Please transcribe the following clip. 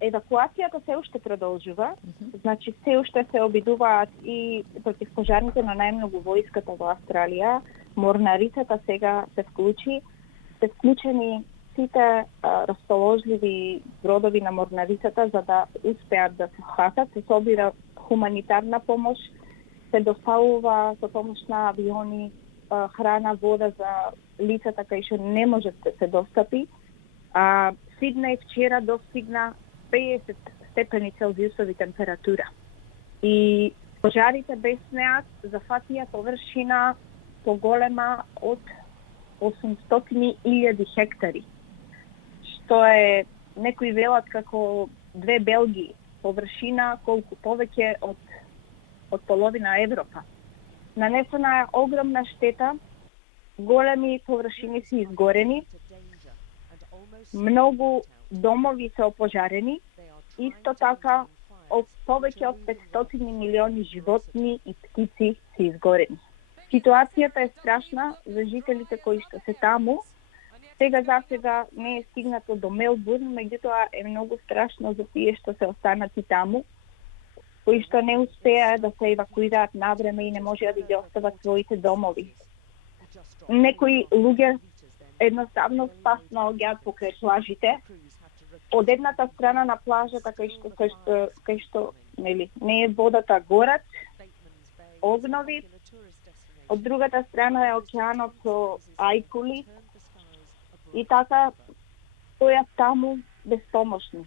Евакуацијата се уште продолжува, значи се уште се обидуваат и противпожарните, но најмногу војската во Австралија. Морнарицата сега се вклучени сите расположливи бродови на морнарицата за да успеат да се спасат, се собира хуманитарна помош, се доставува со помош на авиони храна, вода за лицата кај што не може да се достапи. Сиднеј вчера достигна 50 степени Целзиусови температура. И пожарите беснеат, зафатија површина поголема од 800.000 хектари, што е некои велат како 2 Белгии, површина колку повеќе од половина Европа. Нанесена е огромна штета, големи површини се изгорени, многу домови се опожарени, исто така повеќе од 500 милиони животни и птици се изгорени. Ситуацијата е страшна за жителите кои што се таму. Сега не е стигнато до Мелбурн, меѓутоа е многу страшно за тие што се останати таму, кои што не успеа да се евакуираат навреме и не можеа да ги остават своите домови. Некои луѓе едноставно спасно оѓаат покрај плажите. Од едната страна на плажата кај што не е водата горат, огнови, од другата страна е океанот со ајкули и така стојат таму безпомошни.